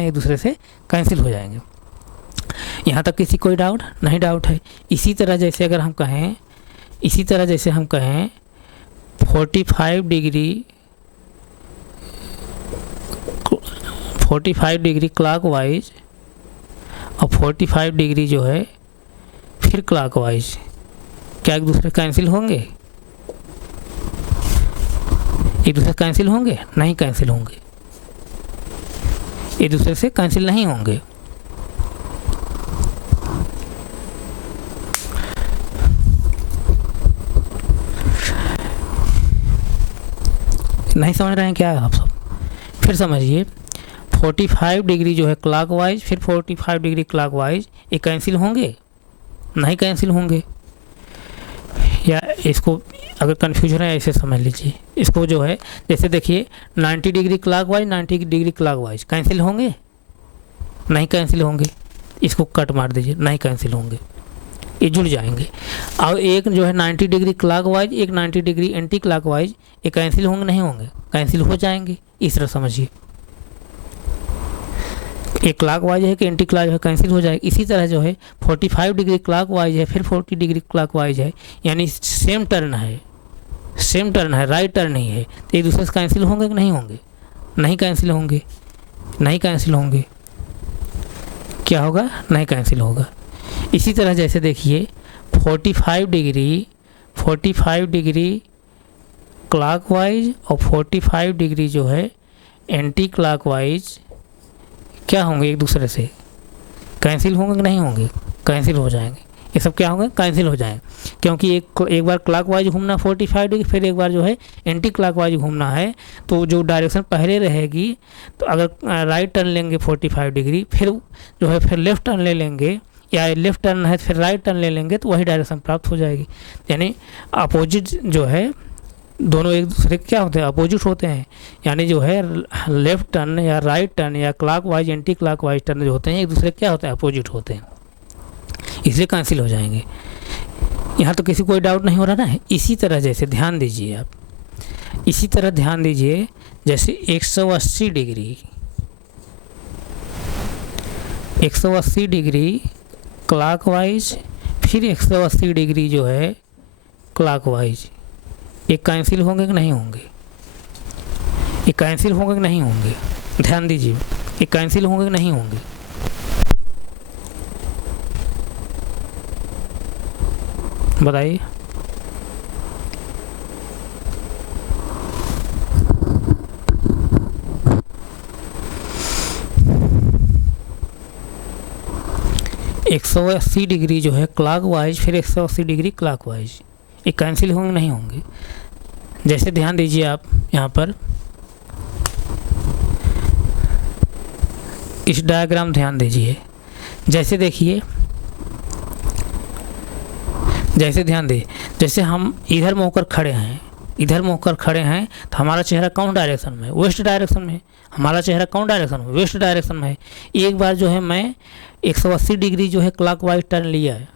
एक दूसरे से कैंसिल हो जाएंगे। यहाँ तक किसी कोई डाउट नहीं? डाउट है। इसी तरह जैसे अगर हम कहें 45 डिग्री क्लॉकवाइज और 45 डिग्री जो है फिर क्लॉकवाइज, क्या एक दूसरे कैंसिल होंगे? एक दूसरे कैंसिल होंगे? नहीं कैंसिल होंगे, एक दूसरे से कैंसिल नहीं होंगे। नहीं समझ रहे हैं क्या आप सब? फिर समझिए, 45 डिग्री जो है क्लॉकवाइज फिर 45 डिग्री क्लॉकवाइज, ये कैंसिल होंगे? नहीं कैंसिल होंगे। या इसको अगर कन्फ्यूजन है ऐसे समझ लीजिए, इसको जो है जैसे देखिए 90 degree clockwise 90 degree clockwise cancel होंगे? नहीं कैंसिल होंगे। इसको कट मार दीजिए, नहीं कैंसिल होंगे, ये जुड़ जाएंगे। और एक जो है 90 डिग्री क्लॉकवाइज, एक 90 डिग्री एंटी क्लॉकवाइज, ये कैंसिल होंगे? नहीं होंगे, कैंसिल हो जाएंगे। इस तरह समझिए, एक क्लॉकवाइज है कि एंटी क्लॉकवाइज है, कैंसिल हो जाएगी। इसी तरह जो है 45 डिग्री क्लॉकवाइज है फिर 40 डिग्री क्लॉकवाइज है, यानी सेम टर्न है, राइट टर्न नहीं है, तो एक दूसरे से कैंसिल होंगे कि नहीं होंगे? नहीं कैंसिल होंगे, नहीं कैंसिल होंगे। क्या होगा? नहीं कैंसिल होगा। इसी तरह जैसे देखिए 45 डिग्री क्लॉकवाइज और 45 डिग्री जो है एंटी क्लॉकवाइज, क्या होंगे? एक दूसरे से कैंसिल होंगे कि नहीं होंगे? कैंसिल हो जाएंगे। ये सब क्या होंगे? कैंसिल हो जाएंगे, क्योंकि एक बार क्लॉकवाइज घूमना 45 डिग्री, फिर एक बार जो है एंटी क्लॉकवाइज घूमना है, तो जो डायरेक्शन पहले रहेगी, तो अगर राइट टर्न लेंगे 45 डिग्री, फिर जो है फिर लेफ़्ट टर्न ले लेंगे, या लेफ़्ट टर्न है फिर राइट टर्न ले लेंगे, तो वही डायरेक्शन प्राप्त हो जाएगी। यानी अपोजिट जो है दोनों एक दूसरे के क्या होते हैं? अपोजिट होते हैं। यानी जो है लेफ़्ट टर्न या राइट टर्न या क्लॉकवाइज एंटी क्लॉकवाइज टर्न जो होते हैं एक दूसरे के क्या होते हैं? अपोजिट होते हैं, इसलिए कैंसिल हो जाएंगे। यहाँ तो किसी कोई डाउट नहीं हो रहा ना? इसी तरह जैसे ध्यान दीजिए आप, इसी तरह ध्यान दीजिए जैसे 180 डिग्री क्लॉकवाइज फिर 180 डिग्री जो है क्लॉकवाइज, ये कैंसिल होंगे कि नहीं होंगे? ये कैंसिल होंगे कि नहीं होंगे? ध्यान दीजिए, ये कैंसिल होंगे कि नहीं होंगे? बताइए। एक 180 डिग्री जो है क्लॉकवाइज फिर 180 डिग्री क्लॉकवाइज, ये कैंसिल होंगे नहीं होंगे? जैसे ध्यान दीजिए आप यहाँ पर इस डायग्राम ध्यान दीजिए, जैसे देखिए, जैसे ध्यान दे, जैसे हम इधर मुँह कर खड़े हैं, तो हमारा चेहरा कौन डायरेक्शन में है? वेस्ट डायरेक्शन में है। हमारा चेहरा कौन डायरेक्शन में? वेस्ट डायरेक्शन में है। एक बार जो है मैं 180 डिग्री जो है क्लॉकवाइज टर्न लिया है,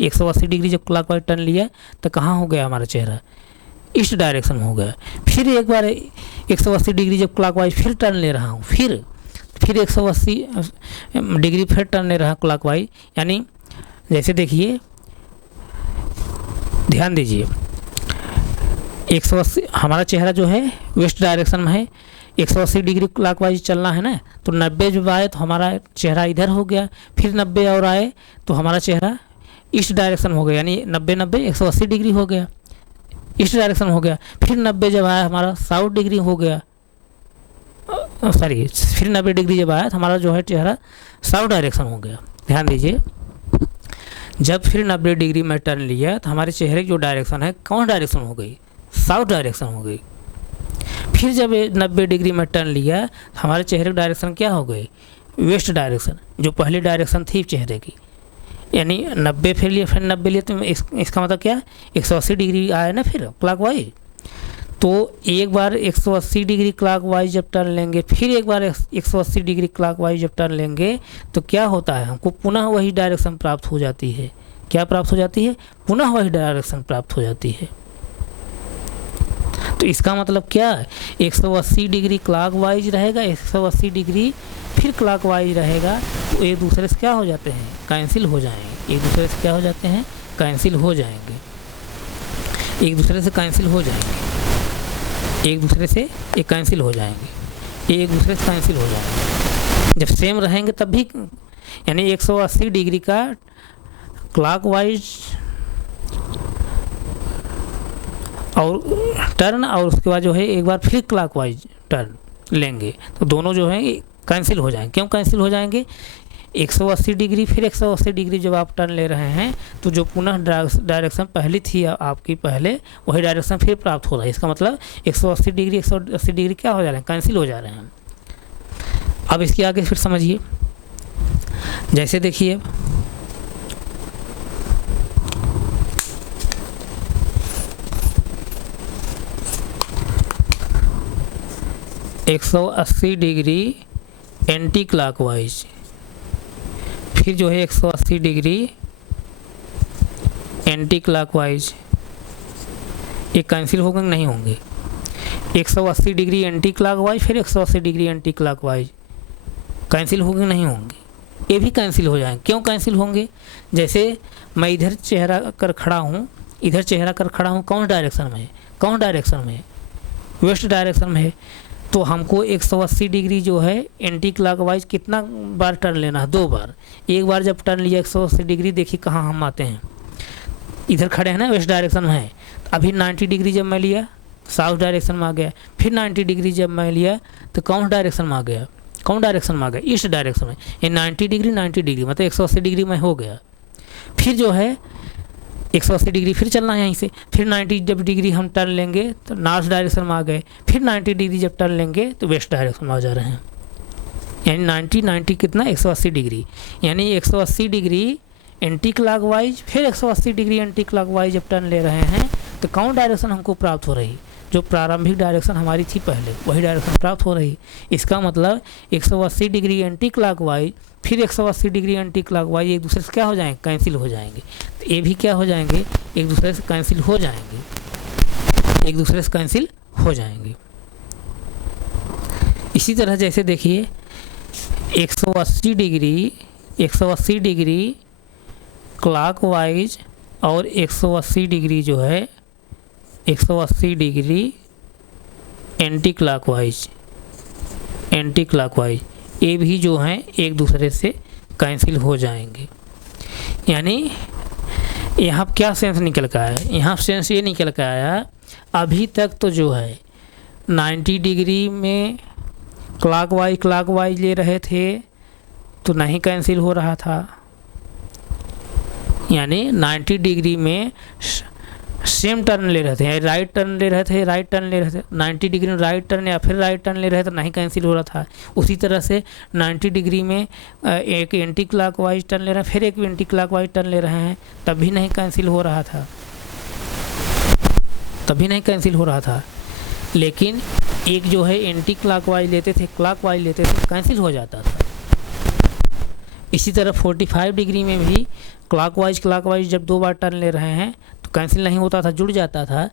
180 डिग्री जब क्लॉकवाइज टर्न लिया तो कहाँ हो गया हमारा चेहरा? ईस्ट डायरेक्शन में हो गया। फिर एक बार 180 डिग्री जब क्लॉकवाइज फिर टर्न ले रहा हूँ, फिर 180 डिग्री फिर टर्न ले रहा क्लॉकवाइज, यानी जैसे देखिए ध्यान दीजिए 180 हमारा चेहरा जो है वेस्ट डायरेक्शन में है, 180 डिग्री क्लॉकवाइज चलना है ना, तो 90 जब आए तो हमारा चेहरा इधर हो गया, फिर 90 और आए तो हमारा चेहरा ईस्ट डायरेक्शन हो गया, यानी 90 180 डिग्री हो गया, ईस्ट डायरेक्शन हो गया। फिर 90 जब आया हमारा साउथ डिग्री हो गया, फिर 90 डिग्री जब आया तो हमारा जो है चेहरा साउथ डायरेक्शन हो गया। ध्यान दीजिए, जब फिर 90 डिग्री में टर्न लिया तो हमारे चेहरे की जो डायरेक्शन है कौन डायरेक्शन हो गई? साउथ डायरेक्शन हो गई। फिर जब 90 डिग्री में टर्न लिया हमारे चेहरे की डायरेक्शन क्या हो गई? वेस्ट डायरेक्शन, जो पहली डायरेक्शन थी चेहरे की, यानी 90 फिर लिए, फिर 90 लिए, तो इसका मतलब क्या? 180 डिग्री आया ना फिर क्लॉकवाइज। तो एक बार 180 डिग्री क्लॉकवाइज जब टर्न लेंगे, फिर एक बार 180 डिग्री क्लॉकवाइज जब टर्न लेंगे, तो क्या होता है? हमको पुनः वही डायरेक्शन प्राप्त हो जाती है। क्या प्राप्त हो जाती है? पुनः वही डायरेक्शन प्राप्त हो जाती है। तो इसका मतलब क्या है, 180 डिग्री क्लॉकवाइज रहेगा, 180 डिग्री फिर क्लॉकवाइज रहेगा, तो एक दूसरे से क्या हो जाते हैं, कैंसिल हो जाएंगे। एक दूसरे से क्या हो जाते हैं, कैंसिल हो जाएंगे। एक दूसरे से कैंसिल हो जाएंगे। एक दूसरे से ये कैंसिल हो जाएंगे। एक दूसरे से कैंसिल हो जाएंगे जब सेम रहेंगे तब भी, यानी 180 डिग्री का क्लॉकवाइज और टर्न, और उसके बाद जो है एक बार फिर क्लॉकवाइज टर्न लेंगे, तो दोनों जो है कैंसिल हो जाएंगे। क्यों कैंसिल हो जाएंगे, 180 डिग्री फिर 180 डिग्री जब आप टर्न ले रहे हैं तो जो पुनः डायरेक्शन पहली थी आपकी पहले, वही डायरेक्शन फिर प्राप्त हो रहा है। इसका मतलब 180 डिग्री 180 डिग्री क्या हो जा रहे हैं, कैंसिल हो जा रहे हैं। अब इसके आगे फिर समझिए, जैसे देखिए 180 डिग्री एंटी क्लॉकवाइज, फिर जो है 180 डिग्री एंटी क्लॉकवाइज, ये कैंसिल होंगे नहीं होंगे। 180 डिग्री एंटी क्लॉकवाइज फिर 180 डिग्री एंटी क्लॉकवाइज, कैंसिल होंगे नहीं होंगे, ये भी कैंसिल हो जाएंगे। क्यों कैंसिल होंगे, जैसे मैं इधर चेहरा कर खड़ा हूँ, इधर चेहरा कर खड़ा हूँ, कौन डायरेक्शन में है, कौन डायरेक्शन में है, वेस्ट डायरेक्शन में है, तो हमको 180 डिग्री जो है एंटी क्लॉकवाइज कितना बार टर्न लेना है, 2 बार। एक बार जब टर्न लिया 180 डिग्री, देखिए कहाँ हम आते हैं, इधर खड़े हैं ना, वेस्ट डायरेक्शन में है। अभी 90 डिग्री जब मैं लिया साउथ डायरेक्शन में आ गया, फिर 90 डिग्री जब मैं लिया तो कौन डायरेक्शन में आ गया, कौन डायरेक्शन में आ गया, ईस्ट डायरेक्शन में। ये 90 डिग्री मतलब 180 डिग्री में हो गया। फिर जो है 180 डिग्री फिर चलना है यहीं से, फिर 90 जब डिग्री हम टर्न लेंगे तो नॉर्थ डायरेक्शन में आ गए, फिर 90 डिग्री जब टर्न लेंगे तो वेस्ट डायरेक्शन में आ जा रहे हैं। यानी 90 कितना 180 डिग्री, यानी 180 डिग्री एंटी क्लॉकवाइज फिर 180 डिग्री एंटी क्लॉकवाइज जब टर्न ले रहे हैं तो कौन डायरेक्शन हमको प्राप्त हो रही, जो प्रारंभिक डायरेक्शन हमारी थी पहले, वही डायरेक्शन प्राप्त हो रही। इसका मतलब 180 डिग्री एंटी क्लॉकवाइज फिर 180 डिग्री एंटी क्लॉकवाइज एक दूसरे से क्या हो जाएंगे, कैंसिल हो जाएंगे। तो ये भी क्या हो जाएंगे, एक दूसरे से कैंसिल हो जाएंगे, एक दूसरे से कैंसिल हो जाएंगे। इसी तरह जैसे देखिए 180 डिग्री क्लॉकवाइज और 180 डिग्री जो है 180 डिग्री एंटी क्लॉकवाइज ये भी जो हैं एक दूसरे से कैंसिल हो जाएंगे। यानी यहाँ क्या सेंस निकल कर आया, यहाँ सेंस ये निकल कर आया, अभी तक तो जो है 90 डिग्री में क्लॉकवाइज ले रहे थे तो नहीं कैंसिल हो रहा था, यानी 90 डिग्री में सेम टर्न ले रहे थे, राइट टर्न ले रहे थे 90 डिग्री में राइट टर्न या फिर राइट टर्न ले रहे थे, नहीं कैंसिल हो रहा था। उसी तरह से 90 डिग्री में एक एंटी क्लॉकवाइज टर्न ले रहे हैं, फिर एक एंटी क्लॉकवाइज टर्न ले रहे हैं, तब भी नहीं कैंसिल हो रहा था, लेकिन एक जो है एंटी क्लॉकवाइज लेते थे कैंसिल हो जाता था। इसी तरह 45 डिग्री में भी क्लॉकवाइज जब 2 बार टर्न ले रहे हैं तो कैंसिल नहीं होता था, जुड़ जाता था।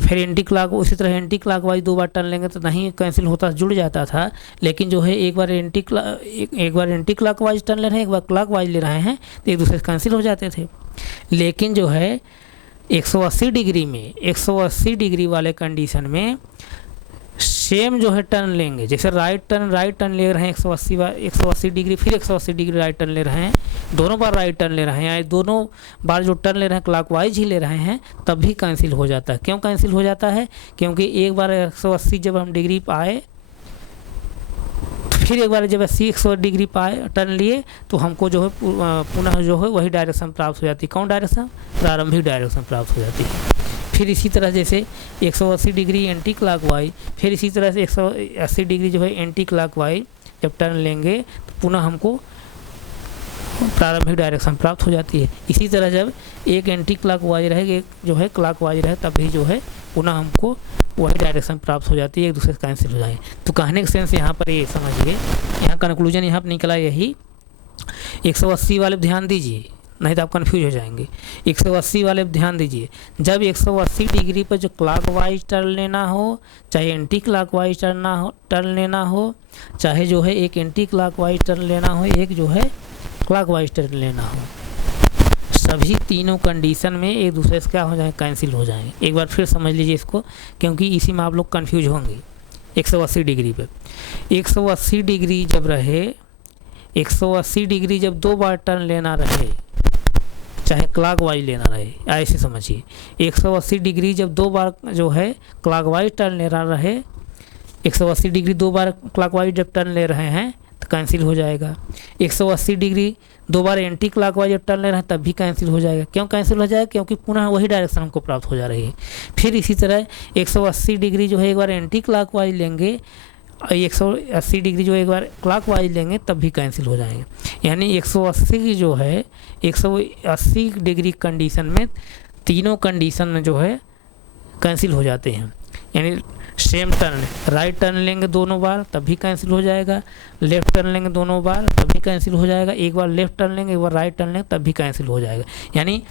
फिर उसी तरह एंटी क्लॉकवाइज 2 बार टर्न लेंगे तो नहीं कैंसिल होता, जुड़ जाता था। लेकिन जो है एक बार एंटी क्लॉकवाइज टर्न ले रहे हैं, एक बार क्लॉकवाइज ले रहे हैं तो एक दूसरे से कैंसिल हो जाते थे। लेकिन जो है 180 डिग्री वाले कंडीशन में सेम जो है टर्न लेंगे, जैसे राइट टर्न ले रहे हैं 180 डिग्री, फिर 180 डिग्री राइट टर्न ले रहे हैं, दोनों बार राइट टर्न ले रहे हैं, या दोनों बार जो टर्न ले रहे हैं क्लॉकवाइज ही ले रहे हैं, तब भी कैंसिल हो जाता है। क्यों कैंसिल हो जाता है, क्योंकि एक बार 180 जब हम डिग्री पाए, फिर एक बार जब 180 डिग्री पाए टर्न लिए तो हमको जो है पुनः जो है वही डायरेक्शन प्राप्त हो जाती है। कौन डायरेक्शन, प्रारंभिक डायरेक्शन प्राप्त हो जाती है। फिर इसी तरह जैसे 180 डिग्री एंटी क्लॉकवाइज, फिर इसी तरह से 180 डिग्री जो है एंटी क्लॉकवाइज जब टर्न लेंगे तो पुनः हमको प्रारंभिक डायरेक्शन प्राप्त हो जाती है। इसी तरह जब एक एंटी क्लॉकवाइज रहे, एक जो है क्लॉकवाइज रहे, तब भी जो है पुनः हमको वही डायरेक्शन प्राप्त हो जाती है, एक दूसरे से कैंसिल हो जाए। तो कहने का सेंस यहाँ पर ये समझिए, यहाँ कंक्लूजन यहाँ पर निकला यही। 180 वाले ध्यान दीजिए, नहीं तो आप कंफ्यूज हो जाएंगे। 180 वाले ध्यान दीजिए, जब 180 डिग्री पर जो क्लॉक वाइज टर्न लेना हो, चाहे एंटी क्लॉक वाइज टर्न लेना हो, चाहे जो है एक एंटी क्लॉक वाइज टर्न लेना हो, एक जो है क्लॉक वाइज टर्न लेना हो, सभी तीनों कंडीशन में एक दूसरे से क्या हो जाए, कैंसिल हो जाएंगे। एक बार फिर समझ लीजिए इसको, क्योंकि इसी में आप लोग कंफ्यूज होंगे। 180 डिग्री पे 180 डिग्री जब रहे, 180 डिग्री जब 2 बार टर्न लेना रहे, चाहे क्लॉक वाइज लेना रहे, ऐसे समझिए 180 डिग्री जब 2 बार जो है क्लॉक वाइज टर्न लेना रहे, 180 डिग्री 2 बार क्लॉक वाइज जब टर्न ले रहे हैं तो कैंसिल हो जाएगा। 180 डिग्री 2 बार एंटी क्लॉकवाइज जब टर्न ले रहे हैं तब भी कैंसिल हो जाएगा। क्यों कैंसिल हो जाएगा? क्योंकि पुनः वही डायरेक्शन हमको प्राप्त हो जा रही है। फिर इसी तरह 180 डिग्री जो है एक बार एंटी क्लॉकवाइज लेंगे, 180 डिग्री जो एक बार क्लॉकवाइज लेंगे तब भी कैंसिल हो जाएंगे। यानी 180 की जो है 180 डिग्री कंडीशन में तीनों कंडीशन में जो है कैंसिल हो जाते हैं। यानी सेम टर्न, राइट टर्न लेंगे दोनों बार तब भी कैंसिल हो जाएगा, लेफ़्ट टर्न लेंगे दोनों बार तब भी कैंसिल हो जाएगा, एक बार लेफ़्ट टर्न लेंगे एक बार राइट टर्न लेंगे तब भी कैंसिल हो जाएगा। यानी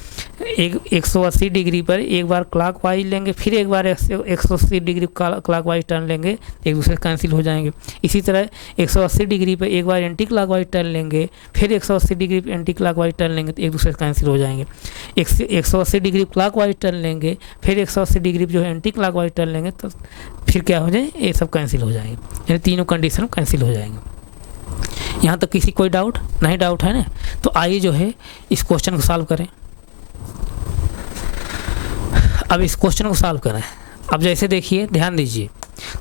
180 डिग्री पर एक बार क्लॉक वाइज लेंगे, फिर एक बार 180 डिग्री क्लॉक वाइज टर्न लेंगे, एक दूसरे से कैंसिल हो जाएंगे। इसी तरह 180 डिग्री पर एक बार एंटी क्लॉक वाइज टर्न लेंगे, फिर 180 डिग्री पर एंटी क्लॉक वाइज टर्न लेंगे तो एक दूसरे से कैंसिल हो जाएंगे। 180 डिग्री क्लॉक वाइज टर्न लेंगे, फिर 180 डिग्री जो है एंटी क्लॉक वाइज टर्न लेंगे तो फिर क्या हो जाए, ये सब कैंसिल हो जाएंगे। यानी तीनों कंडीशन कैंसिल हो जाएंगे। यहाँ तक किसी कोई डाउट नहीं? डाउट है ना? तो आइए जो है इस क्वेश्चन को सॉल्व करें। अब इस क्वेश्चन को सॉल्व करें। अब जैसे देखिए, ध्यान दीजिए,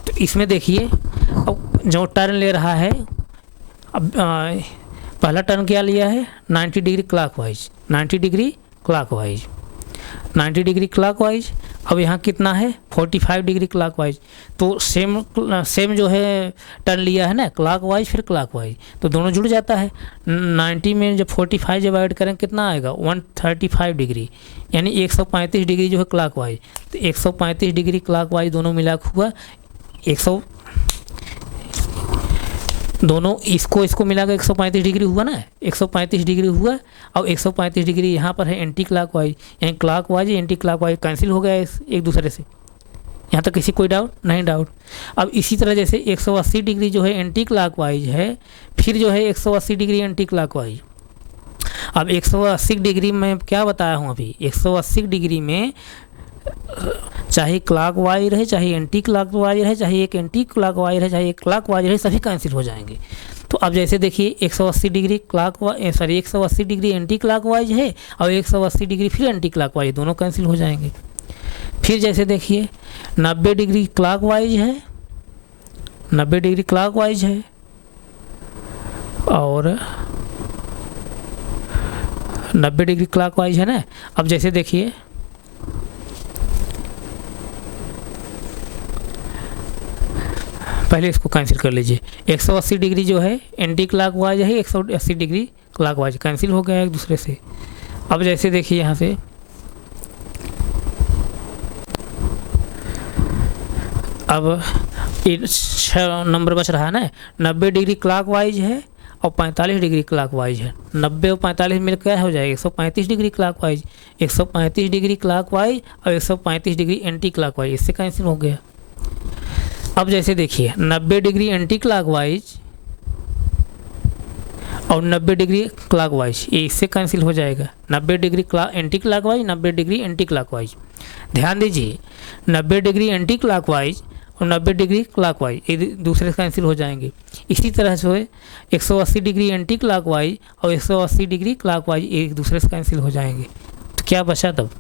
तो इसमें देखिए अब जो टर्न ले रहा है, अब पहला टर्न क्या लिया है, 90 degree clockwise, 90 degree clockwise, 90 degree clockwise. अब यहाँ कितना है, 45 डिग्री क्लॉकवाइज। तो सेम जो है टर्न लिया है ना, क्लॉकवाइज फिर क्लॉकवाइज, तो दोनों जुड़ जाता है। 90 में जब 45 जब ऐड करें कितना आएगा, 135 डिग्री, यानी 135 डिग्री जो है क्लॉकवाइज। तो 135 डिग्री क्लॉकवाइज दोनों मिला हुआ 100, दोनों इसको मिलाकर 135 डिग्री हुआ ना, 135 डिग्री हुआ। अब 135 डिग्री यहाँ पर है एंटी क्लॉकवाइज, यानी क्लॉकवाइज एंटी क्लॉकवाइज कैंसिल हो गया एक दूसरे से। यहाँ तक किसी कोई डाउट नहीं? डाउट। अब इसी तरह जैसे 180 डिग्री जो है एंटी क्लॉकवाइज है, फिर जो है 180 डिग्री एंटी क्लॉकवाइज। अब 180 डिग्री में क्या बताया हूँ अभी, 180 डिग्री में चाहे क्लॉकवाइज रहे, चाहे एंटी क्लॉकवाइज रहे, चाहे एक एंटी क्लॉकवाइज रहे, चाहे एक क्लॉकवाइज रहे, सभी कैंसिल हो जाएंगे। तो अब जैसे देखिए 180 डिग्री 180 डिग्री एंटी क्लॉकवाइज है और 180 डिग्री फिर एंटी क्लॉकवाइज, दोनों कैंसिल हो जाएंगे। फिर जैसे देखिए 90 डिग्री क्लॉकवाइज है, 90 डिग्री क्लॉकवाइज है और 90 डिग्री क्लॉकवाइज है ना। अब जैसे देखिए पहले इसको कैंसिल कर लीजिए। 180 डिग्री जो है एंटी क्लॉकवाइज है, 180 डिग्री क्लॉकवाइज कैंसिल हो गया एक दूसरे से। अब जैसे देखिए यहाँ से अब 6 नंबर बच रहा है ना, 90 डिग्री क्लॉकवाइज है और 45 डिग्री क्लॉकवाइज है। 90 और 45 मिलकर क्या हो जाएगा, 135 डिग्री क्लॉकवाइज, 135 डिग्री क्लॉकवाइज और 135 डिग्री एंटी क्लॉकवाइज, इससे कैंसिल हो गया। अब जैसे देखिए 90 डिग्री एंटी क्लॉकवाइज और 90 डिग्री क्लॉकवाइज, ये इससे कैंसिल हो जाएगा। 90 degree anti clockwise, 90 degree anti clockwise. ध्यान दीजिए 90 डिग्री एंटी क्लॉकवाइज और 90 डिग्री क्लॉकवाइज, ये दूसरे से कैंसिल हो जाएंगे। इसी तरह से 180 डिग्री एंटी क्लॉकवाइज और 180 डिग्री क्लॉकवाइज एक दूसरे से कैंसिल हो जाएंगे। तो क्या बचा तब,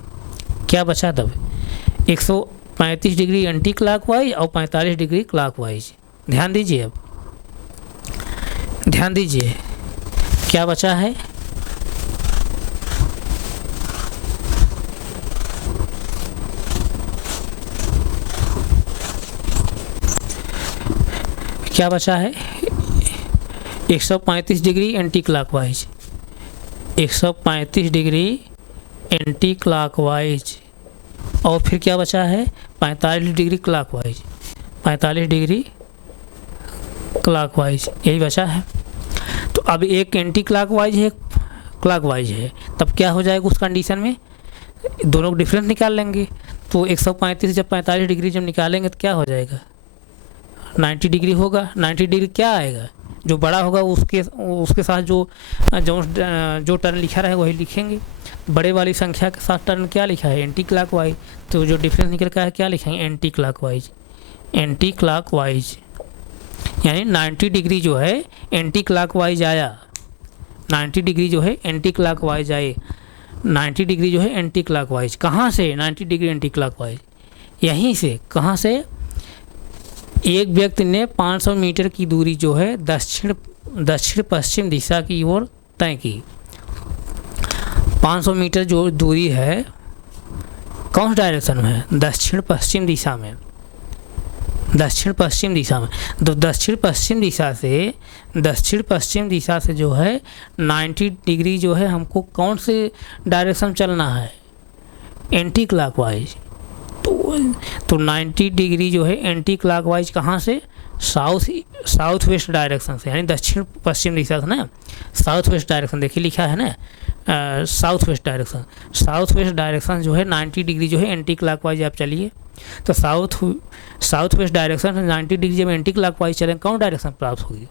135 डिग्री एंटी क्लॉकवाइज और 45 डिग्री क्लॉकवाइज। ध्यान दीजिए, अब ध्यान दीजिए क्या बचा है, क्या बचा है, 135 degree anti clockwise, 135 degree anti clockwise और फिर क्या बचा है 45 डिग्री क्लॉकवाइज, 45 डिग्री क्लॉकवाइज, यही बचा है। तो अब एक एंटी क्लॉकवाइज है, क्लॉकवाइज है, तब क्या हो जाएगा उस कंडीशन में, दोनों डिफरेंस निकाल लेंगे। तो 135 जब 45 डिग्री जब निकालेंगे तो क्या हो जाएगा, 90 डिग्री होगा। 90 डिग्री क्या आएगा, जो बड़ा होगा उसके साथ जो टर्न लिखा रहेगा वही लिखेंगे। बड़े वाली संख्या के साथ टर्न क्या लिखा है, एंटी क्लॉकवाइज, तो जो डिफरेंस निकल का है क्या लिखेंगे, एंटी क्लॉकवाइज। एंटी क्लॉकवाइज यानी 90 डिग्री जो है एंटी क्लॉकवाइज आया, 90 डिग्री जो है एंटी क्लॉकवाइज आए, 90 डिग्री जो है एंटी क्लॉकवाइज। कहाँ से 90 डिग्री एंटी क्लॉकवाइज, यहीं से। कहाँ से, एक व्यक्ति ने 500 मीटर की दूरी जो है दक्षिण पश्चिम दिशा की ओर तय की। 500 मीटर जो दूरी है कौन सी डायरेक्शन में है, दक्षिण पश्चिम दिशा में, दक्षिण पश्चिम दिशा में। तो दक्षिण पश्चिम दिशा से जो है 90 डिग्री जो है हमको कौन से डायरेक्शन चलना है, एंटी क्लॉकवाइज। तो 90 डिग्री जो है एंटी क्लॉकवाइज कहाँ से, साउथ वेस्ट डायरेक्शन से, यानी दक्षिण पश्चिम दिशा से ना, साउथ वेस्ट डायरेक्शन देखिए लिखा है ना, साउथ वेस्ट डायरेक्शन जो है 90 डिग्री जो है एंटी क्लॉकवाइज आप चलिए। तो साउथ वेस्ट डायरेक्शन से 90 डिग्री जब एंटी क्लॉकवाइज चलें कौन डायरेक्शन प्राप्त होगी,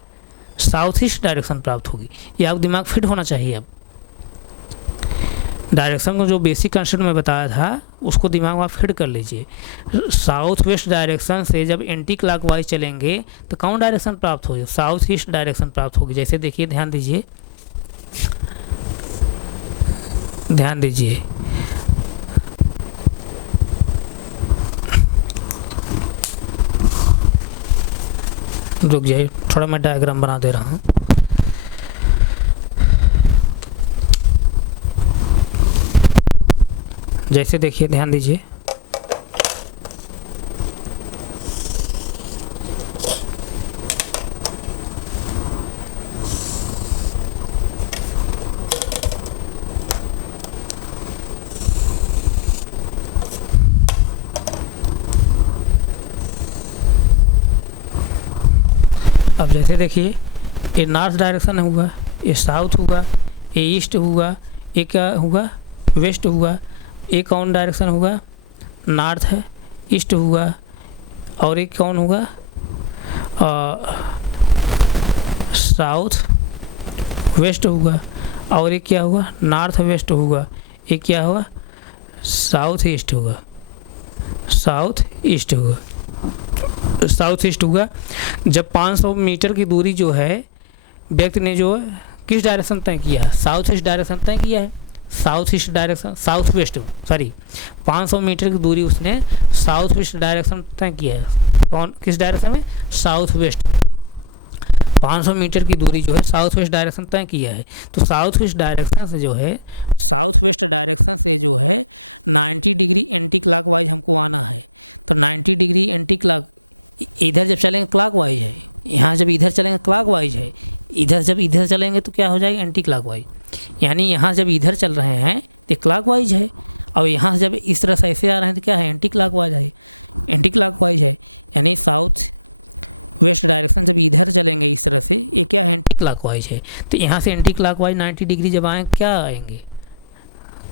साउथ ईस्ट डायरेक्शन प्राप्त होगी। ये आप दिमाग फिट होना चाहिए। अब डायरेक्शन को जो बेसिक कंसेप्ट में बताया था उसको दिमाग में आप फिट कर लीजिए। साउथ वेस्ट डायरेक्शन से जब एंटी क्लॉकवाइज चलेंगे तो कौन डायरेक्शन प्राप्त होगी, साउथ ईस्ट डायरेक्शन प्राप्त होगी। जैसे देखिए, ध्यान दीजिए, रुक जाइए, थोड़ा मैं डायग्राम बना दे रहा हूँ। जैसे देखिए, ध्यान दीजिए, अब जैसे देखिए, ये नॉर्थ डायरेक्शन हुआ, ये साउथ हुआ, ये ईस्ट हुआ, ये क्या हुआ, वेस्ट हुआ। ये कौन डायरेक्शन होगा, नॉर्थ है, ईस्ट हुआ, और एक कौन होगा, साउथ वेस्ट होगा, और एक क्या होगा, नॉर्थ वेस्ट होगा। एक क्या होगा, साउथ ईस्ट होगा, साउथ ईस्ट होगा। जब 500 मीटर की दूरी जो है व्यक्ति ने जो किस डायरेक्शन तय किया है, साउथ ईस्ट डायरेक्शन तय किया है, south east direction, south west, sorry, 500 metre की दूरी उसने साउथ वेस्ट डायरेक्शन तय किया है। कौन, किस डायरेक्शन में, साउथ वेस्ट में। 500 मीटर की दूरी जो है साउथ वेस्ट डायरेक्शन तय किया है। तो साउथ वेस्ट डायरेक्शन से जो है 90 जब एंटी क्लॉकवाइज हमको आना है। तो 90 डिग्री एंटी क्लॉक, इधर जब चलेंगे क्लॉकवाइज है, यहाँ जब इधर चलेंगे क्लॉकवाइज है, इधर जब इधर चलेंगे तो क्या हो जाएगा, एंटी क्लॉकवाइज। यानी यहाँ जब इधर चल रहे हैं तो क्लॉकवाइज है, और यहाँ से जब इस तरह से ऐसे आ रहे हैं तो क्या है, एंटी क्लॉकवाइज है। यानी साउथ वेस्ट डायरेक्शन जब इधर चलेंगे इस तरह से, ये क्या है, एंटी क्लॉकवाइज है। तो यहाँ से एंटी क्लॉकवाइज 90 डिग्री जब आए क्या आएंगे,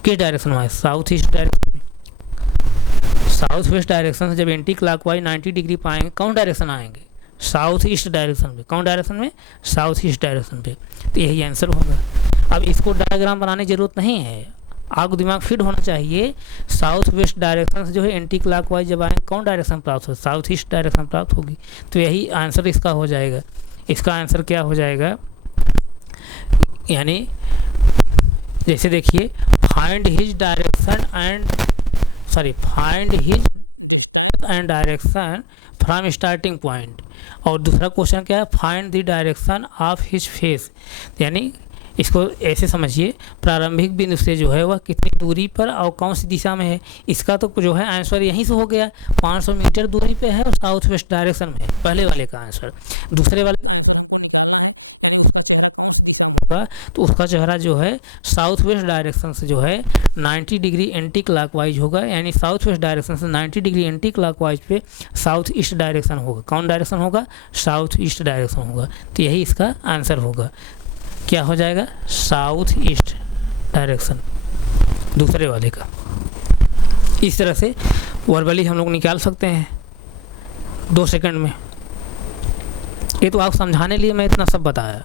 किस डायरेक्शन में आए, south east direction. South west direction से जब एंटी क्लॉकवाइज 90 डिग्री पाएंगे कौन डायरेक्शन आएंगे, साउथ ईस्ट डायरेक्शन पे। कौन डायरेक्शन में, साउथ ईस्ट डायरेक्शन पे। तो यही आंसर होगा। अब इसको डायग्राम बनाने की ज़रूरत नहीं है, आपको दिमाग फिट होना चाहिए। साउथ वेस्ट डायरेक्शन से जो है एंटी क्लॉकवाइज जब आएंगे कौन डायरेक्शन प्राप्त हो, साउथ ईस्ट डायरेक्शन प्राप्त होगी। तो यही आंसर इसका हो जाएगा। इसका आंसर क्या हो जाएगा, यानी जैसे देखिए, find his distance and direction from starting point. और दूसरा क्वेश्चन क्या है, find the direction of his face. यानी इसको ऐसे समझिए, प्रारंभिक बिंदु से जो है वह कितनी दूरी पर और कौन सी दिशा में है। इसका तो जो है आंसर यहीं से हो गया, 500 मीटर दूरी पे है और साउथ वेस्ट डायरेक्शन में है, पहले वाले का आंसर। दूसरे वाले का आंसर हमको निकालना है, यानी उसका चेहरा कौन सी दिशा में होगा। तो उसका चेहरा जो है साउथ वेस्ट डायरेक्शन से जो है 90 डिग्री एंटी क्लॉकवाइज होगा। यानी साउथ वेस्ट डायरेक्शन से 90 डिग्री एंटी क्लॉकवाइज पे साउथ ईस्ट डायरेक्शन होगा। कौन डायरेक्शन होगा, साउथ ईस्ट डायरेक्शन होगा। तो यही इसका आंसर होगा। क्या हो जाएगा, साउथ ईस्ट डायरेक्शन दूसरे वाले का। इस तरह से वर्बली हम लोग निकाल सकते हैं 2 सेकंड में। ये तो आप समझाने लिए मैं इतना सब बताया।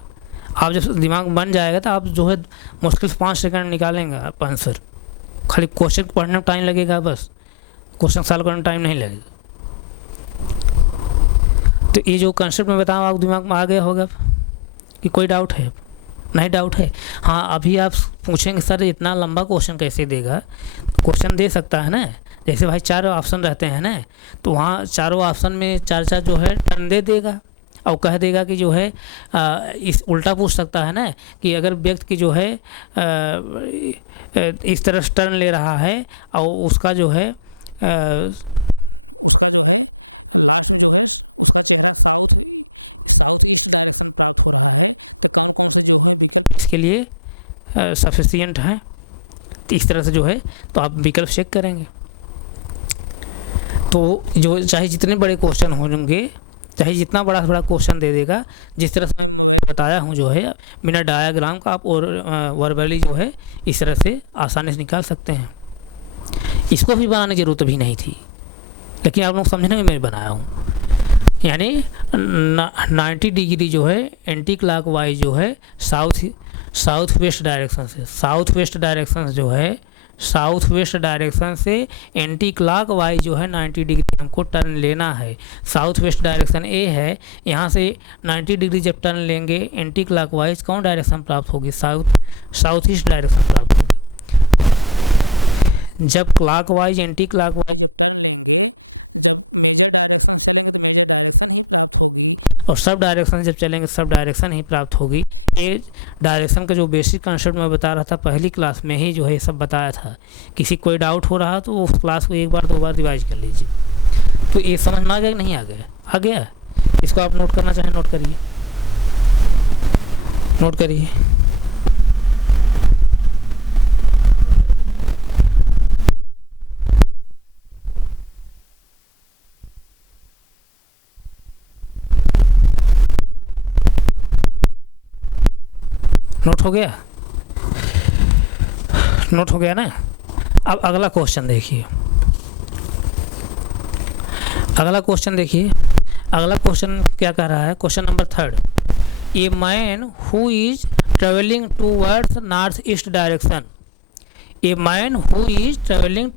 आप जब दिमाग बन जाएगा तो आप जो है मुश्किल से 5 सेकंड निकालेंगे आप आंसर। खाली क्वेश्चन पढ़ने में टाइम लगेगा, बस क्वेश्चन सॉल्व करने में टाइम नहीं लगेगा। तो ये जो कंसेप्ट मैं बताऊँ आप दिमाग में आ गया होगा कि कोई डाउट है? नहीं डाउट है? हाँ, अभी आप पूछेंगे सर इतना लंबा क्वेश्चन कैसे देगा? क्वेश्चन दे सकता है ना, जैसे भाई 4 ऑप्शन रहते हैं ना, तो वहाँ चारों ऑप्शन में 4 जो है टर्न दे देगा और कह देगा कि जो है इस उल्टा पूछ सकता है ना कि अगर व्यक्ति की जो है इस तरह से टर्न ले रहा है और उसका जो है लास्ट में जो है उसका चेहरा साउथ ईस्ट डायरेक्शन प्राप्त हो रहा है, तो कौन कौन से जो है विकल्प इसके लिए सफिशिएंट हैं। तो इस तरह से जो है तो आप विकल्प चेक करेंगे। तो जो चाहे जितने बड़े क्वेश्चन होंगे, चाहे जितना बड़ा क्वेश्चन दे देगा, जिस तरह से मैं बताया हूँ जो है बिना डायग्राम का आप और वर्बली जो है इस तरह से आसानी से निकाल सकते हैं। इसको भी बनाने की जरूरत भी नहीं थी, लेकिन आप लोग समझने में मैं बनाया हूँ। यानी 90 डिग्री जो है एंटी क्लॉकवाइज जो है साउथ वेस्ट डायरेक्शन से, साउथ वेस्ट डायरेक्शन से एंटी क्लॉकवाइज जो है 90 डिग्री हमको टर्न लेना है। साउथ वेस्ट डायरेक्शन ए है, यहाँ से 90 डिग्री जब टर्न लेंगे एंटी क्लॉकवाइज कौन डायरेक्शन प्राप्त होगी? साउथ ईस्ट डायरेक्शन प्राप्त होगी। जब क्लॉकवाइज एंटी क्लॉकवाइज जब टर्न लेंगे, जब मेजर डायरेक्शन चलेंगे तो मेजर डायरेक्शन ही प्राप्त होगी, और सब डायरेक्शन जब चलेंगे सब डायरेक्शन ही प्राप्त होगी। ये डायरेक्शन का जो बेसिक कंसेप्ट मैं बता रहा था पहली क्लास में ही जो है सब बताया था। किसी कोई डाउट हो रहा तो उस क्लास को 1 बार 2 बार रिवाइज कर लीजिए। तो ये समझ में आ गया कि नहीं आ गया? आ गया। इसको आप नोट करना चाहें नोट करिए, नोट करिए। नोट हो गया? नोट हो गया ना? अब अगला क्वेश्चन देखिए, अगला क्वेश्चन क्या कह रहा है? Question number 3, a man who is travelling towards north east direction, a man who is travelling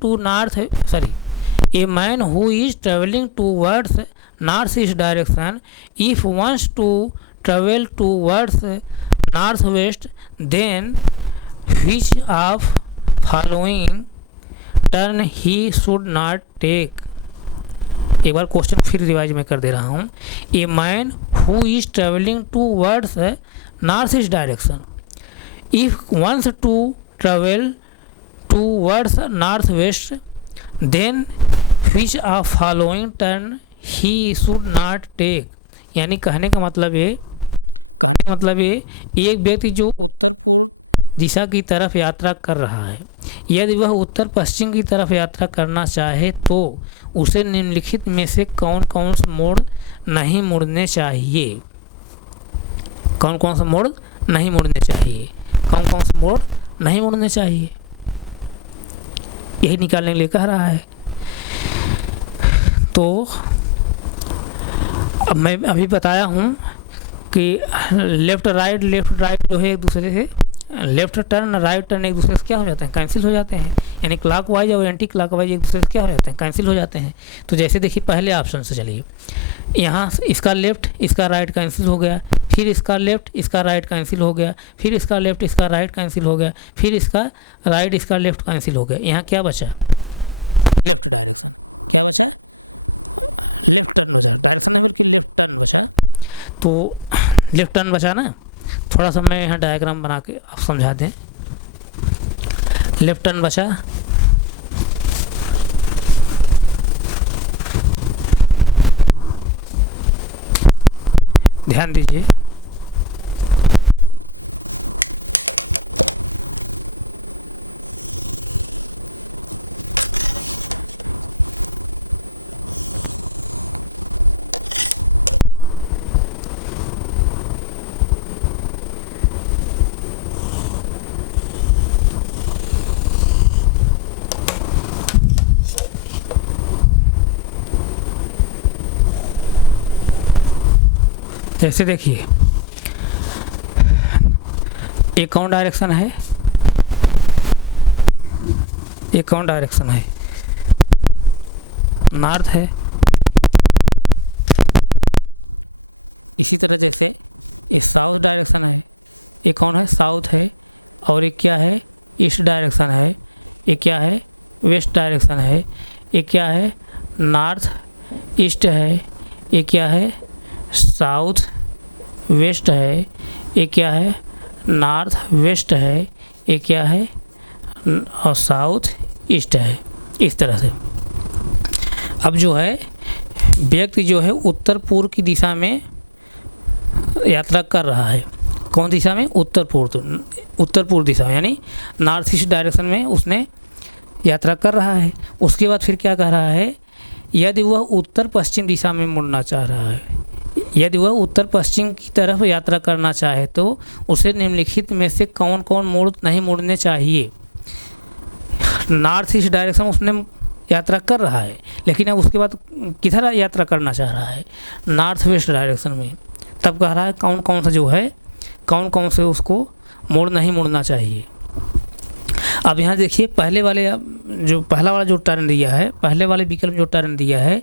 towards north east direction if wants to travel towards north west, then which of following turn he should not take. एक बार question फिर revise में कर दे रहा हूँ। A man who is travelling towards north east direction if wants to travel towards north west, then which of following turn he should not take. यानी कहने का मतलब ये एक व्यक्ति जो उत्तर पूर्व दिशा की तरफ यात्रा कर रहा है, यदि वह उत्तर पश्चिम की तरफ यात्रा करना चाहे तो उसे निम्नलिखित में से कौन कौन से मोड़ नहीं मुड़ने चाहिए? कौन कौन से मोड़ नहीं मुड़ने चाहिए? कौन कौन से मोड़ नहीं मुड़ने चाहिए? यही निकालने के लिए कह रहा है। तो अब मैं अभी बताया हूँ कि लेफ़्ट राइट जो है एक दूसरे से, लेफ़्ट टर्न राइट टर्न एक दूसरे से क्या हो जाते हैं? कैंसिल हो जाते हैं। यानी क्लॉकवाइज और एंटी क्लॉकवाइज एक दूसरे से क्या हो जाते हैं? कैंसिल हो जाते हैं। तो जैसे देखिए पहले ऑप्शन से चलिए, यहाँ इसका लेफ़्ट इसका राइट कैंसिल हो गया, फिर इसका लेफ़्ट इसका राइट कैंसिल हो गया, फिर इसका लेफ़्ट इसका राइट कैंसिल हो गया, फिर इसका राइट इसका लेफ़्ट कैंसिल हो गया। यहाँ क्या बचा? Left direction. क्या बचा? लेफ़्ट टर्न बचा। डायरेक्शन नहीं बल्कि लेफ़्ट टर्न बचा। तो लेफ़्ट टर्न बचा ना, थोड़ा सा मैं यहाँ डायग्राम बना के आप समझा दें। लेफ़्ट टर्न बचा, ध्यान दीजिए। जैसे देखिए एक कौन डायरेक्शन है, एक कौन डायरेक्शन है, नॉर्थ है। इसी तरह जैसे ये साउथ डायरेक्शन है, ये कौन है, साउथ है। और एक क्या है, ईस्ट डायरेक्शन है। ये क्या है, वेस्ट डायरेक्शन है। ये क्या है, नॉर्थ ईस्ट है। ये क्या है, साउथ वेस्ट है। ये क्या है, नॉर्थ वेस्ट है। ये क्या है, और साउथ ईस्ट है। इस तरह से अब जो है व्यक्ति जो है उत्तर पूर्व की दिशा में यात्रा कर रहा है। कौन दिशा में, उत्तर पूर्व दिशा में, यानी नॉर्थ ईस्ट डायरेक्शन में उसने यात्रा कर रहा है। उसके बाद फिर क्या कह रहा है, यदि वह उत्तर पश्चिम दिशा में मुड़ना चाह रहा है, यदि वह उत्तर पश्चिम की तरफ यात्रा करना चाहे तो उसे निम्नलिखित में से कौन कौन मोड़ नहीं मुड़ने चाहिए। नॉर्थ ईस्ट डायरेक्शन उसने यात्रा कर रहा है, लेकिन अब उसके बाद किधर यात्रा करना चाह रहा है, नॉर्थ वेस्ट डायरेक्शन में। तब कह रहा है कौन कौन सा जो है, कौन कौन से उसको मोड़ नहीं मुड़ना चाहिए। अब यहाँ देखिए पहला वाला जो टर्न दिया है, पहले वाले विकल्प जो टर्न दिया है,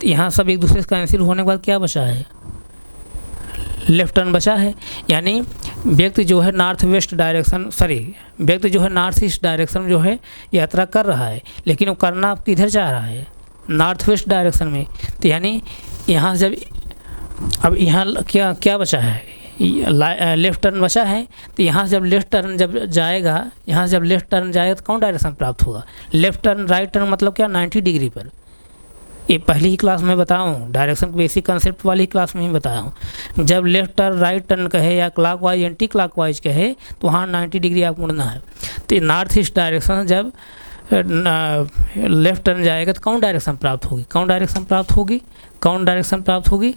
तो यहाँ सब एक दूसरे से कैंसिल होने के बाद क्या बचा है, लेफ्ट टर्न बचा है। यानी व्यक्ति जो है व्यक्ति जो है नॉर्थ ईस्ट डायरेक्शन जो है यात्रा कर रहा है, लेकिन वो करना आप किधर चाह रहा है, नॉर्थ वेस्ट डायरेक्शन में। तो यानी यहाँ जब अब यहाँ क्या बचा है, लेफ़्ट टर्न बचा है। तो यहाँ से जब लेफ़्ट टर्न जाएगा तो कौन डायरेक्शन प्राप्त होगा, लेफ़्ट टर्न। राइट टर्न मतलब क्या, 90 डिग्री पर। ये पहली ही क्लास में बताया हूँ, डायरेक्शन बेसिक कंसेप्ट वाली क्लास में ही बताया हूँ। जब लेफ़्ट टर्न राइट टर्न कहे या क्लॉकवाइज एंटी क्लॉकवाइज कहे तो वहाँ 90 डिग्री आप मुड़ना है। तो नॉर्थ ईस्ट डायरेक्शन जब लेफ़्ट टर्न जाएगा तो कौन डायरेक्शन प्राप्त होगी,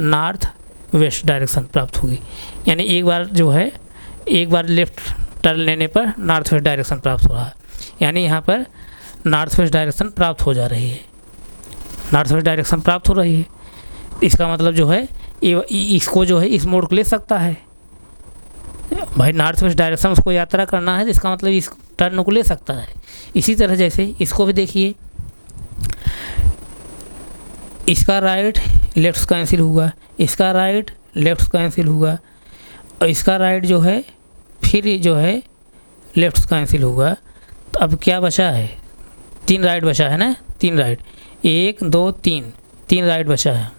नॉर्थ वेस्ट डायरेक्शन प्राप्त होगी। यानी एक बार लेफ़्ट टर्न लेने पर नॉर्थ वेस्ट डायरेक्शन प्राप्त हो रहा है, यानी यहाँ पर नॉर्थ वेस्ट डायरेक्शन प्राप्त हो जा रही है, नॉर्थ वेस्ट डायरेक्शन प्राप्त हो रही है। इसका मतलब जो है इसको जो है इस मोड़ को ले सकता है भाई, नॉर्थ वेस्ट डायरेक्शन उसको यात्रा करना है, इसका मतलब इस टर्न को ले सकता है। इसी तरह जैसे इसको भी देखिए, इसका राइट लेफ्ट कैंसिल हुआ, इसका राइट लेफ्ट कैंसिल हुआ, और इसका राइट जो है फिर जो है लेफ्ट कैंसिल हुआ। तो अब क्या बचा है, 3 राइट बचा है ना, 3 राइट, 1 2 3 राइट बचा है,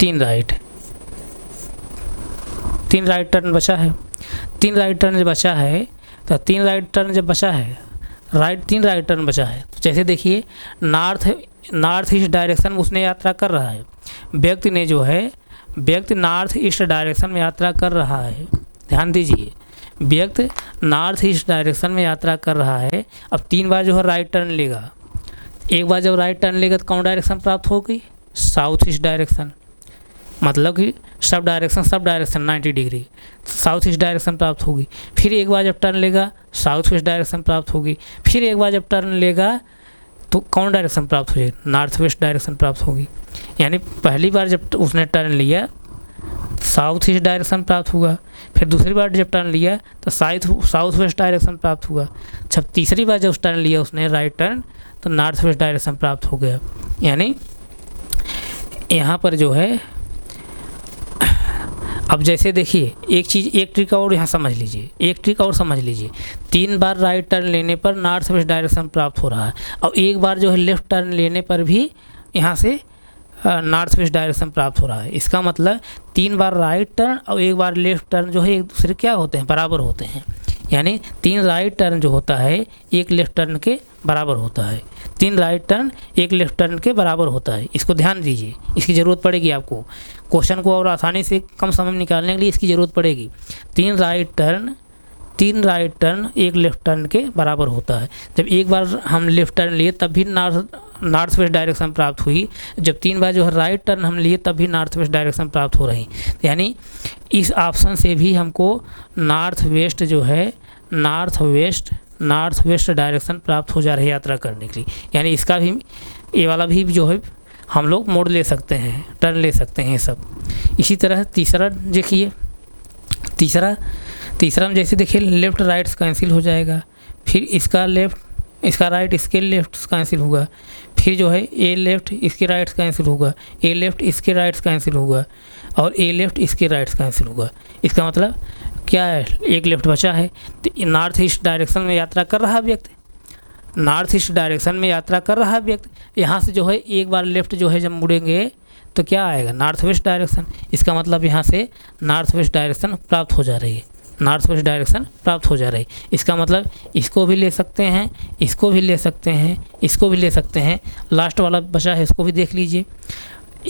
3 राइट टर्न बचा है। 3 राइट टर्न जब बचा है तो 3 राइट टर्न जब बचा है, 3 राइट टर्न बचा है। तो जैसे देखिए नॉर्थ ईस्ट डायरेक्शन उसने यात्रा कर रहा है, व्यक्ति नॉर्थ ईस्ट डायरेक्शन में यात्रा कर रहा है। ध्यान दीजिए, व्यक्ति नॉर्थ ईस्ट डायरेक्शन में यात्रा कर रहा है। अब 3 बार जो है राइट टर्न लेगा, एक बार जब राइट टर्न लेगा तो कौन डायरेक्शन प्राप्त होगी, साउथ ईस्ट डायरेक्शन। मतलब कि sub direction 90 degree south east direction प्राप्त होगी। फिर एक बार जब टर्न लेगा साउथ वेस्ट डायरेक्शन प्राप्त होगी। फिर एक बार जब टर्न लेगा तो कौन डायरेक्शन प्राप्त हो जाएगी, नॉर्थ वेस्ट डायरेक्शन प्राप्त होगी। यानी पहली बार जब उसने टर्न लिया साउथ ईस्ट डायरेक्शन प्राप्त हुआ, फिर दूसरी बार जब टर्न लिया तो साउथ वेस्ट डायरेक्शन प्राप्त हुआ, जब तीसरी बार जब टर्न लिया उसने राइट टर्न तो नॉर्थ वेस्ट डायरेक्शन प्राप्त हो गया। यानी यहाँ पर जो है, अब जैसे देखिए एक ट्रिक और यहाँ समझ लीजिए, 3 बार राइट टर्न लेने पर नॉर्थ वेस्ट डायरेक्शन प्राप्त हो रहा है, और एक बार जो है लेफ़्ट टर्न लेने पर भी यहाँ से नॉर्थ वेस्ट डायरेक्शन प्राप्त हो रहा है। इसका मतलब 3 बार राइट टर्न और एक बार लेफ़्ट टर्न जो है एक दूसरे क्या होते हैं, बराबर होते हैं। यानी 3 राइट टर्न जो होता है एक लेफ़्ट टर्न के बराबर होता है, 3 राइट टर्न एक लेफ़्ट टर्न के बराबर होता है। इसको ध्यान दीजिए, इसकी ज़रूरत पड़ेगी आपको क्वेश्चन को और आसानी से कम समय में निकालने के लिए इसकी ज़रूरत पड़ेगी। 3 राइट टर्न एक लेफ़्ट टर्न के बराबर होता है। जब एक बार हम लेफ़्ट टर्न लिए तब भी नॉर्थ वेस्ट डायरेक्शन प्राप्त हुई, जब 3 बार जो है राइट टर्न हम लिए तब भी नॉर्थ वेस्ट डायरेक्शन प्राप्त हो रही। यानी इस ऑप्शन से भी हमको नॉर्थ वेस्ट डायरेक्शन प्राप्त हो जा रही है यात्रा करने के लिए। यानी इसका भी, ये वाला भी जो है हम लोग मोड़ ले सकते हैं, टर्न ले सकते हैं ये सब। इसी तरह तीसरा देखिए, तीसरा में जैसे देखिए लेफ़्ट राइट कैंसिल हो जाएगा, फिर इसका लेफ़्ट इसका राइट इसके लेफ़्ट कैंसिल होगा, फिर जो है ए लेफ़्ट इसके राइट कैंसिल होगा, ए लेफ़्ट इसके राइट कैंसिल होगा, और ए लेफ़्ट इसके राइट कैंसिल होगा। इसका मतलब क्या है, एक लेफ़्ट बचा है। तो नॉर्थ ईस्ट डायरेक्शन में यात्रा कर रहा व्यक्ति, नॉर्थ ईस्ट डायरेक्शन में यात्रा कर रहा व्यक्ति, यहाँ से जो है एक बार लेफ़्ट जो है जब मुड़ेंगे तो क्या आएगा, नॉर्थ वेस्ट डायरेक्शन। इसका मतलब यहाँ से नॉर्थ वेस्ट डायरेक्शन प्राप्त हो जा रही है, नॉर्थ वेस्ट डायरेक्शन प्राप्त हो जा रही है। इसका मतलब इसको भी ले सकते हैं, इसको भी ले सकते हैं, इसको भी ले सकते हैं। लास्ट वाला बचा है, इसको भी देख लीजिए।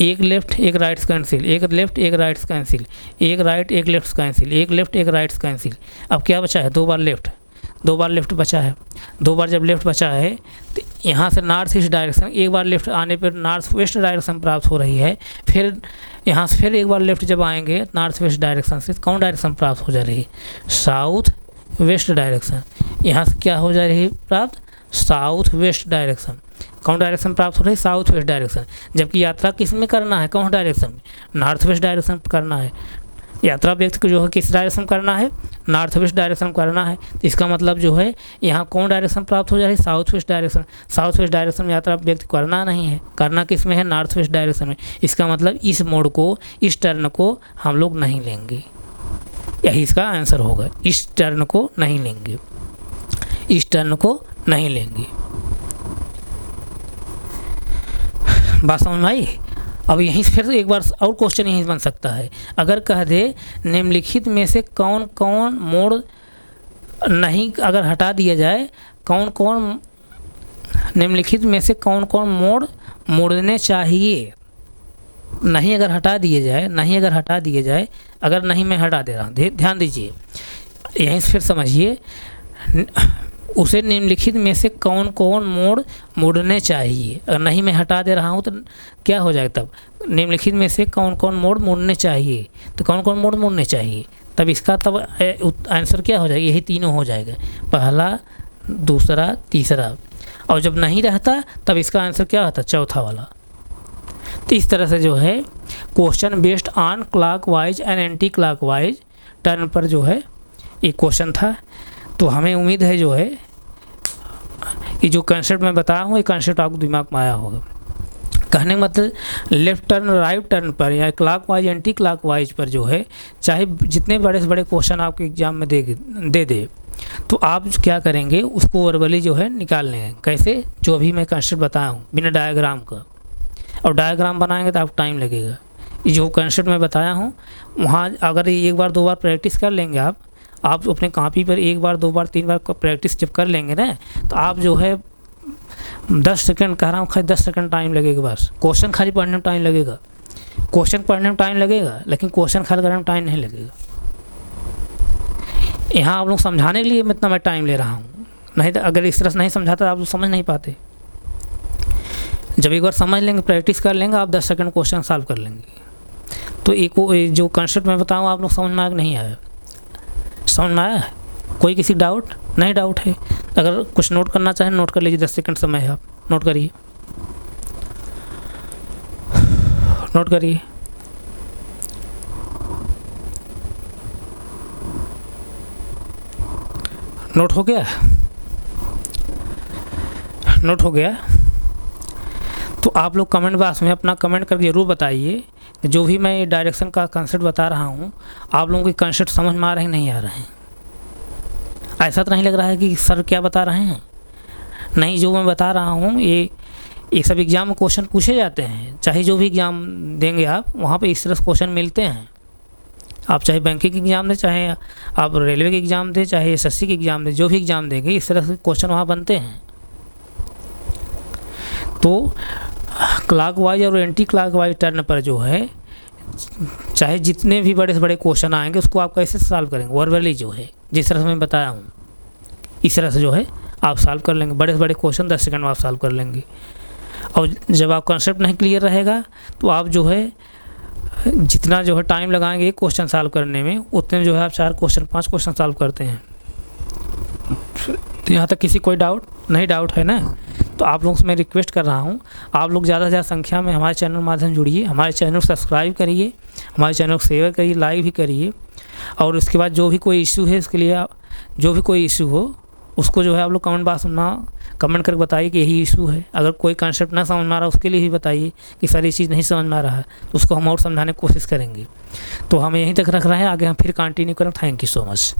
एक लेफ़्ट एक राइट कैंसिल, एक लेफ़्ट एक राइट कैंसिल, एक राइट एक लेफ़्ट कैंसिल, एक लेफ़्ट एक राइट कैंसिल। अब क्या बचा है, दो बार लेफ़्ट बचा है। दो बार जब लेफ़्ट बचा है तो यहाँ से नॉर्थ ईस्ट डायरेक्शन, एक बार लेफ़्ट आने पर नॉर्थ वेस्ट डायरेक्शन प्राप्त हो रही है। फिर यहाँ से फिर एक बार लेफ़्ट जब आएंगे नॉर्थ वेस्ट डायरेक्शन से कौन डायरेक्शन प्राप्त हो जा रही है, साउथ वेस्ट डायरेक्शन। यहाँ से क्या हो जा रही है प्राप्त, साउथ वेस्ट डायरेक्शन। कौन डायरेक्शन प्राप्त हो रही है, साउथ वेस्ट डायरेक्शन। जबकि यात्रा किस में करना है, कौन डायरेक्शन में, नॉर्थ वेस्ट डायरेक्शन करना है। यात्रा व्यक्ति को जो है किस डायरेक्शन करना है, नॉर्थ वेस्ट डायरेक्शन करना है। तो इसका मतलब जो है यहाँ कौन डायरेक्शन प्राप्त हो जा रही है, south west direction. South west direction में यात्रा व्यक्ति करना नहीं है, करना किस में है, नॉर्थ वेस्ट डायरेक्शन में। इसका मतलब इस मोड़ को, इस टर्न को हम लोग नहीं लेंगे, यही इसका आंसर होगा। इस टर्न को नहीं लेंगे, इस टर्न को नहीं लेंगे। बात समझ में आई। अब यहीं से फिर एक बार और क्वेश्चन यहीं बन सकता है। अगर कह दे निम्नलिखित में से कौन कौन मोड़ नहीं, अगर हटा दिया जाए, कौन कौन निम्नलिखित में से कौन कौन मोड़ मोड़ने चाहिए, नहीं अगर हटा दिए जाए, नहीं अगर हटा दिए जाए, अगर नहीं मैं हटा दे रहा हूँ, ध्यान दीजिए यहीं से फिर समझिए। उसे निम्नलिखित में से कौन कौन मोड़ मोड़ने चाहिए, अगर नहीं मैं हटा दे रहा हूँ तो क्या हो जाएगा, तब निम्नलिखित में से कौन कौन मोड़ मोड़ने चाहिए, तो कौन कौन मोड़ मोड़ने चाहिए, तब इसका तब आंसर क्या हो जाएगा, यही तीनों हो जाएगा, पहला दूसरा तीसरा। और जब नहीं रहता तब इसका आंसर क्या होता, चौथा वाला। तो इस तरह से जो है question based on clockwise and anti clockwise turn पर जो है एक क्वेश्चन था। तो हमें उम्मीद है जो है ये जो कंसेप्ट मैं बताया हूँ, ये कंसेप्ट आपको दिमाग में आया होगा। कहने का मतलब लेफ़्ट टर्न राइट टर्न पर या क्लॉकवाइज एंटी क्लॉकवाइज पर जो है चाहे जितने बड़े से बड़े क्वेश्चन आपके एग्जाम में दे दे तो आप क्या करेंगे, उसको वर्बली जो है निकाल लेंगे। कैसे, जो अभी मैं कंसेप्ट बताया हूँ बिना डायग्राम का, और डायग्राम बनाएंगे तो आपको टाइम लगेगा। ये जो कंसेप्ट मैं बताया हूँ वहाँ अगर एक बार दो बार प्रैक्टिस कर लेंगे आप अपने कॉपी पर एक बार दो बार तीन बार प्रैक्टिस जब कर लेंगे ना, तो आप जो है 10 सेकंड कह रहा हूँ, खाली 10 सेकंड टाइम लगेगा बस। क्वेश्चन खाली पढ़ने में टाइम लगेगा, क्वेश्चन पढ़ने में टाइम लगेगा, लेकिन क्वेश्चन खाली करने में टाइम नहीं लगेगा। यहाँ आप लोग समझाने के लिए इतना मैं टाइम ले रहा हूँ, नहीं तो अगर इस तरह से नहीं समझाता आप लोग समझ नहीं पाते। जब एक बार समझ लेंगे, प्रैक्टिस कर लेंगे, आप 10 सेकंड क्वेश्चन सॉल्व कर लेंगे। तो एक जो कंसेप्ट मैं बताऊँ आप लोग समझ में आया नहीं आया, समझ में आया है? कोई किसी डाउट नहीं, डाउट है अगर कुछ नोट करना चाहें नोट कर लीजिए, 10 सेकंड समय है, आप नोट करिए, नोट करिए। नोट हो गया, नोट हो गया। तो आप लोग कमेंट बॉक्स में अपना कमेंट करके ज़रूर बताइए जो भी मैं डायरेक्शन का कंसेप्ट बता रहा हूँ आप लोगों के कंसेप्ट समझ में आ रहे हैं नहीं आ रहे हैं। ऐसा तो नहीं लग रहा है कि सर क्या बता रहे हैं, नहीं, जो मैं बता रहा हूँ ये सब एग्ज़ाम में क्वेश्चन पूछे जाते हैं। चाहे जो भी एग्ज़ाम देंगे आप वहाँ पे इस तरह से क्वेश्चन मिलते हैं। आप चाहे बैंकिंग एग्ज़ाम दें, चाहे आप रेलवे के एग्ज़ाम दें, चाहे SSC के एग्ज़ाम दें, जो भी एग्ज़ाम देंगे इस तरह से क्वेश्चन वहाँ बनते हैं। तो क्लॉकवाइज और एंटी क्लॉकवाइज टर्न पर जो है चाहे जितने भी बड़े से बड़े क्वेश्चन आएंगे उसको आप कैसे सॉल्व करेंगे, वर्बली जो है जिस तरह से मैं बताया हूँ इस तरह से जो है आप सॉल्व कर लेंगे। बड़े से बड़े क्वेश्चन 10 सेकंड में आप सॉल्व कर लेंगे। और जब आप कंसेप्ट नहीं क्लियर रहेगा तो आप जो है जितना जो है टाइम लगाएंगे एक क्वेश्चन सॉल्व करने में, उतने जो है आप 4 क्वेश्चन 5 क्वेश्चन सॉल्व करते हैं। तो यहाँ तक किसी कोई डाउट नहीं, डाउट है ना? तो तो आप लोगों से मैं रिक्वेस्ट कर रहा हूँ, आप लोग ज़्यादा से ज़्यादा संख्या में हमारे चैनल माध्यम जुड़िए, हमारे चैनल को सब्सक्राइब करिए, हमारे चैनल को शेयर करिए, लाइक भी करिए। और उसके बाद जो भी कोई इशू है इसके लिए जो भी कोई इशू हो उसको जो है आप लोग कमेंट करके बताइए कि यही इशू है। अगर कोई कंसेप्ट ना समझ में आ रहा उसके लिए भी बताइए कि सर ये चीज़ नहीं समझ में आ रहा है, तो उसको हम और समझाने की कोशिश करेंगे। तो हम यहीं तक रख रहे हैं, आगे हम फिर कंटिन्यू करें। Thank you so much.